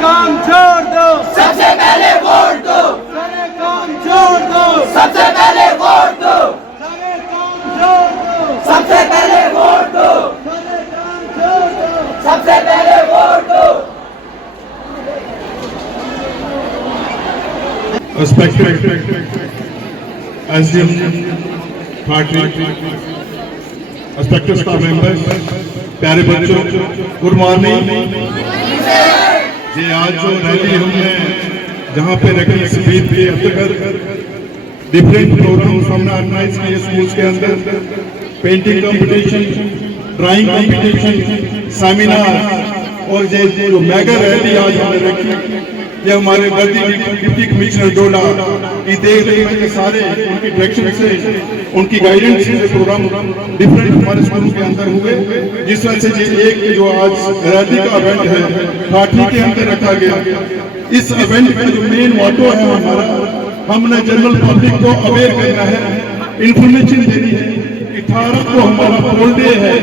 काम छोड़ दो, सबसे पहले वोट दो, सारे काम छोड़ दो, सबसे पहले वोट दो, सारे काम छोड़ दो, सबसे पहले वोट दो, सारे काम छोड़ दो। सबसे पहले वोट दो। Respected SDM party, respected staff members, प्यारे बच्चों, गुड मॉर्निंग। ये आज जो रैली हमने जहाँ पे रखी स्पीच के अंतर्गत डिफरेंट प्रोग्राम्स हमने ऑर्गेनाइज किए स्कूल्स के अंदर, painting competition, drawing competition, seminar और ये जो मेगा रैली आज हमने रखी, ये हमारे वर्दी डिप्टी कमिश्नर डोडा की देख रेख में सारे उनकी डायरेक्शन से, उनकी गाइडेंस से प्रोग्राम डिफरेंट हमारे स्कूल के अंदर हुए, जिस वजह से ये एक जो आज रैली का इवेंट है पार्टी के अंदर रखा गया। इस इवेंट का जो मेन मोटो है हमारा, हमने जनरल पब्लिक को अवेयर करना है, इंफॉर्मेशन देनी है। 18 को हमारा पोल डे है,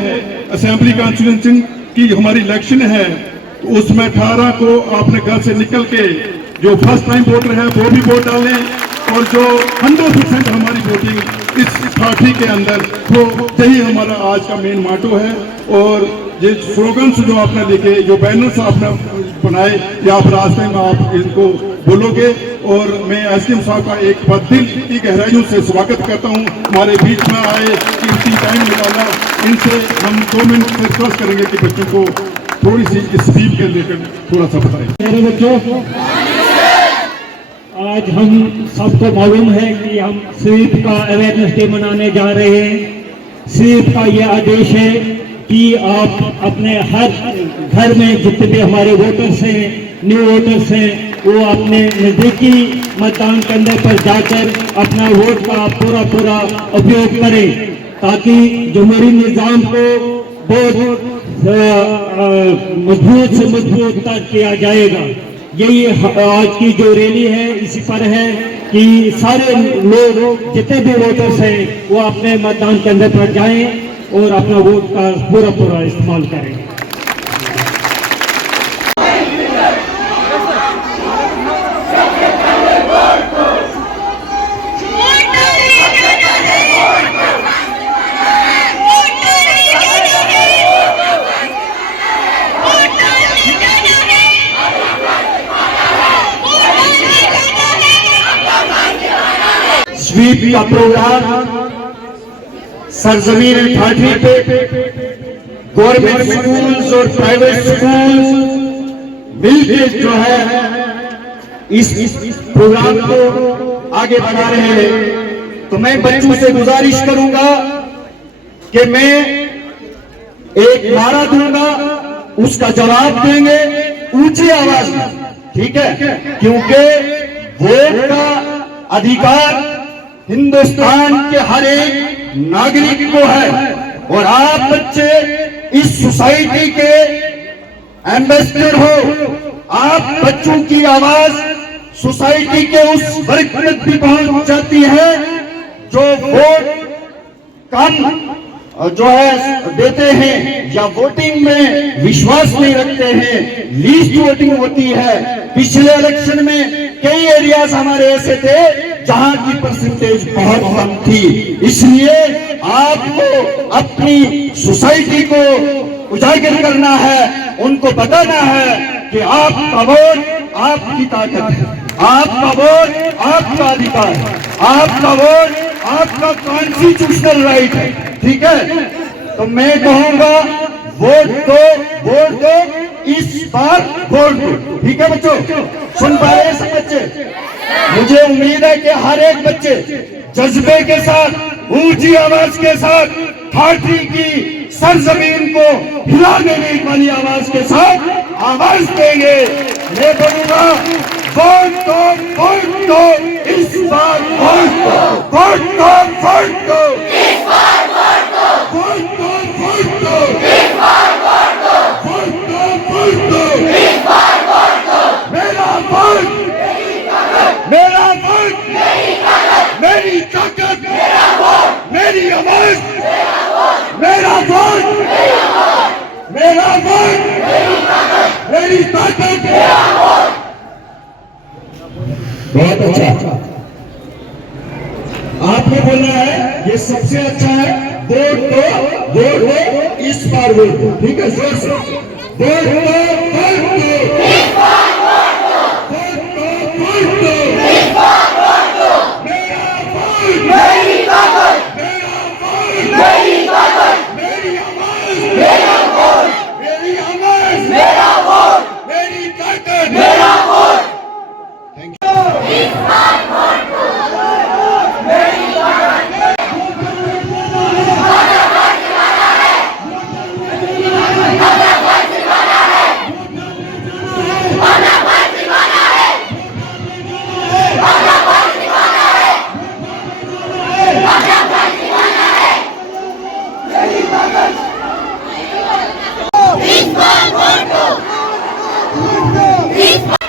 असेंबली कॉन्स्टिट्यूंसी की हमारी इलेक्शन है, तो उसमें 18 को आपने घर से निकल के जो फर्स्ट टाइम वोटर है वो भी वोट डालें, और जो 100% हमारी वोटिंग इस पार्टी के अंदर, तो यही हमारा आज का मेन मोटो है। और ये स्लोगन्स जो आपने लिखे, जो बैनर्स आपने बनाए, या आप रास्ते में आप इनको बोलोगे, और मैं एसडीएम साहब का एक बार दिल की गहराइयों से स्वागत करता हूँ, हमारे बीच में आए, कीमती टाइम निकाला। इनसे हम 2 मिनट रिक्वेस्ट करेंगे कि बच्चों को थोड़ी सी स्पीच के लेकर थोड़ा सा बताएं। मेरे बच्चों, आज हम सबको मालूम है कि हम स्वीप का अवेयरनेस डे मनाने जा रहे हैं। स्वीप का ये आदेश है कि आप अपने हर घर में जितने भी हमारे वोटर्स हैं, न्यू वोटर्स हैं, वो अपने नजदीकी मतदान केंद्र पर जाकर अपना वोट का पूरा उपयोग करें, ताकि जमहूरी निजाम को बहुत मजबूत से मजबूत किया जाएगा। यही आज की जो रैली है इसी पर है कि सारे लोग जितने भी वोटर्स हैं वो अपने मतदान केंद्र पर जाएं और अपना वोट का पूरा इस्तेमाल करें। स्वीप का प्रोग्राम सरजमीन ठाठी पे गवर्नमेंट स्कूल्स और प्राइवेट स्कूल्स मिलकर जो है इस प्रोग्राम को आगे बढ़ा रहे हैं। तो मैं बच्चों से गुजारिश करूंगा कि मैं एक नारा दूंगा, उसका जवाब देंगे ऊंची आवाज में, ठीक है? क्योंकि वोट का अधिकार हिंदुस्तान के हर एक नागरिक को है, और आप बच्चे इस सोसाइटी के एम्बेसडर हो। आप बच्चों की आवाज सोसाइटी के उस वर्ग तक भी पहुंच जाती है जो वोट कम जो है देते हैं या वोटिंग में विश्वास नहीं रखते हैं, लीस्ट वोटिंग होती है। पिछले इलेक्शन में कई एरियाज हमारे ऐसे थे जहां की परसेंटेज बहुत कम थी। इसलिए आपको अपनी सोसाइटी को उजागर करना है, उनको बताना है कि आपका वोट आपकी ताकत है, आपका वोट आपका अधिकार है, आपका वोट आपका कॉन्स्टिट्यूशनल राइट है, ठीक है? तो मैं कहूंगा वोट दो, इस बार वोट दो, ठीक है बच्चों? सुन पा रहे हैं सब बच्चे? मुझे उम्मीद है कि हर एक बच्चे जज्बे के साथ, ऊंची आवाज के साथ, ठाठी की सरजमीन को हिला देने वाली आवाज के साथ आवाज देंगे। मैं बोलूंगा वोट दो, इस बार वोट दो, वोट दो, इस बार वोट दो, वोट दो, इस बार वोट दो, वोट दो, इस बार वोट दो। मेरा वोट, मेरा वोट, मेरी ताकत, मेरी आवाज, मेरा वोट, मेरी ताकत, बहुत अच्छा। आपने बोलना है ये सबसे अच्छा है, वोट दो इस बार वोट दो, ठीक है जोर से वोट दो, इस बार वोट दो, वोट दो, इस बार वोट दो, मेरा वोट, मेरी ताकत, मेरा वोट, मेरी ताकत, मेरी आवाज, मेरा वोट, मेरी आवाज, मेरा वोट, मेरी ताकत, मेरा वोट, थैंक यू। इस बार वोट दो, मेरी ताकत, इस बार वोट दो, इस बार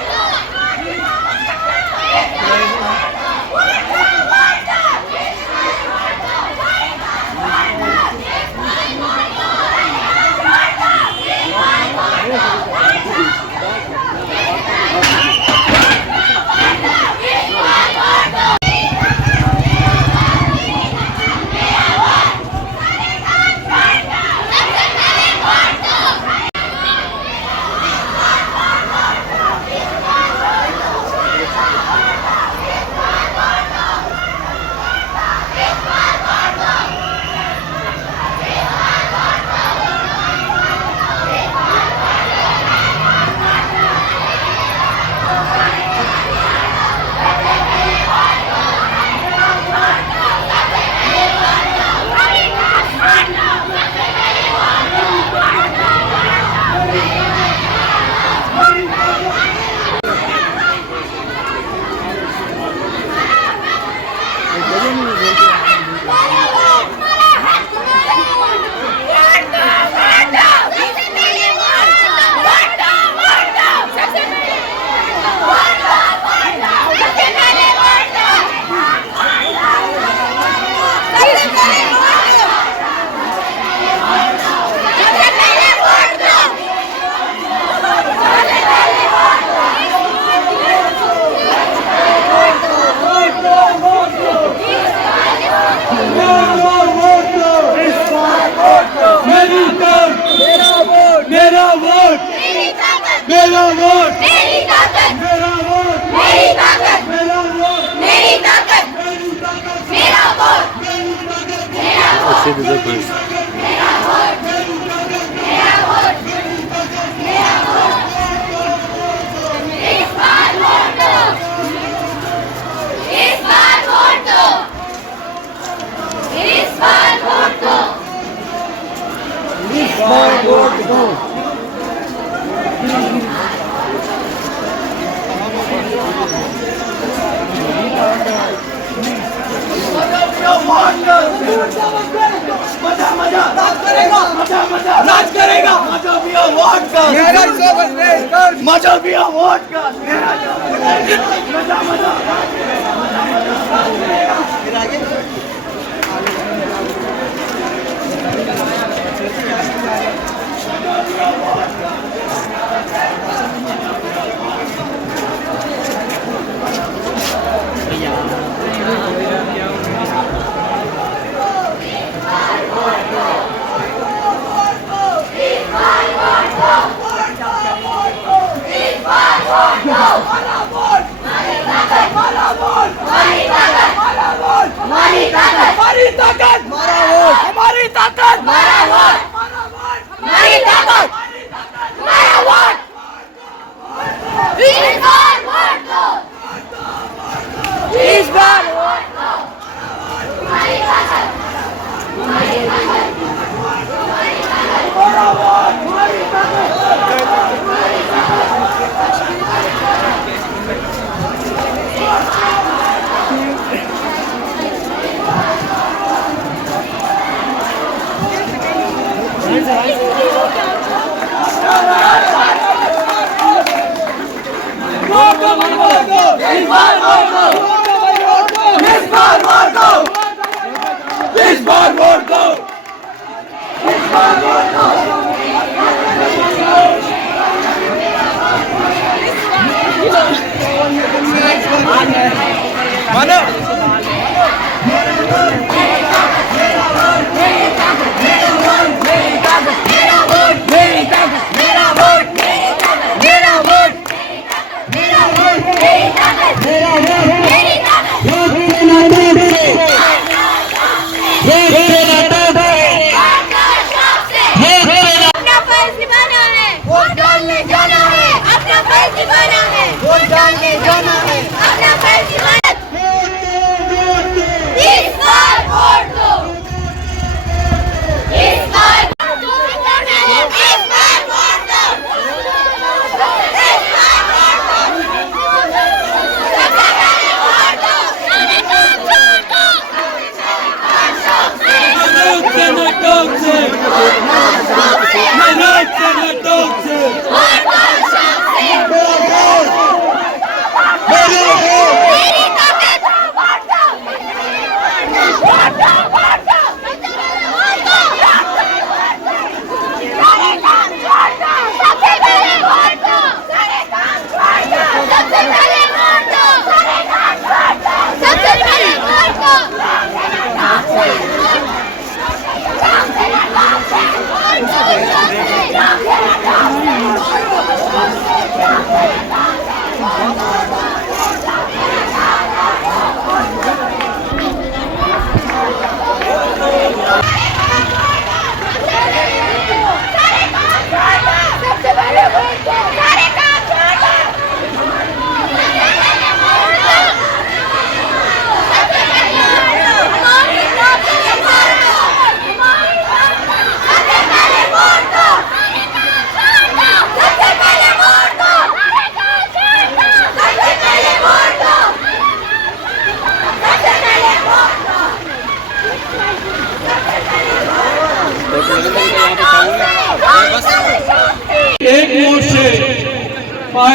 मेरा वोट मेरी ताकत, मेरा वोट मेरी ताकत, मेरा वोट मेरी ताकत, मेरा वोट मेरी ताकत, मेरी ताकत मेरा वोट, मेरी ताकत मेरा वोट, मेरा वोट, मेरा वोट, मेरा वोट, इस बार वोट दो, इस बार वोट दो, इस बार वोट दो, इस बार वोट दो राज करेगा मजा भी वोट का मजा भी वोट का मजा मजा हमारी ताकत, हमारा वोट हमारी ताकत हमारा वोट, हमारी ताकत, हमारा वोट, इस बार वोट दो, इस बार वोट दो, हमारी ताकत, हमारी ताकत, हमारी ताकत, हमारा वोट, हमारी ताकत, हमारी इस बार वोट दो ताकत,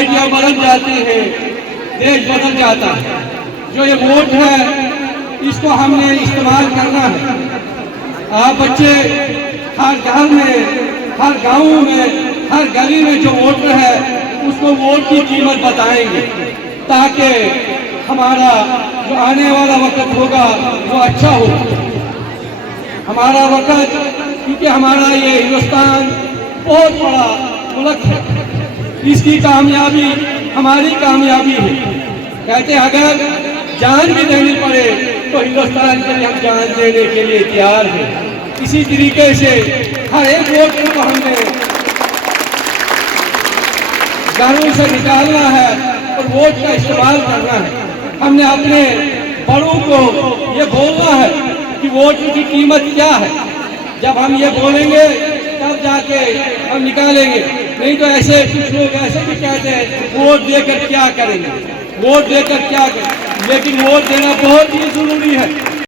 सोसाइटियाँ बदल जाती हैं, देश बदल जाता है। जो ये वोट है इसको हमने इस्तेमाल करना है। आप बच्चे हर घर में, हर गांव में, हर गली में जो वोटर है उसको वोट की कीमत बताएंगे, ताकि हमारा जो आने वाला वक्त होगा वो अच्छा हो। हमारा वक्त, क्योंकि हमारा ये हिंदुस्तान बहुत बड़ा मुल्क है, इसकी कामयाबी हमारी कामयाबी है। कहते हैं अगर जान भी देनी पड़े तो हिंदुस्तान के लिए हम जान देने के लिए तैयार हैं। इसी तरीके से हर एक वोटर को हमने घरों से निकालना है और वोट का इस्तेमाल करना है। हमने अपने बड़ों को ये बोलना है कि वोट की कीमत क्या है। जब हम ये बोलेंगे तब जाके हम निकालेंगे, नहीं तो ऐसे कुछ लोग ऐसे भी कहते हैं वोट देकर क्या करेंगे, वोट देकर क्या करेंगे। लेकिन वोट देना बहुत ही जरूरी है।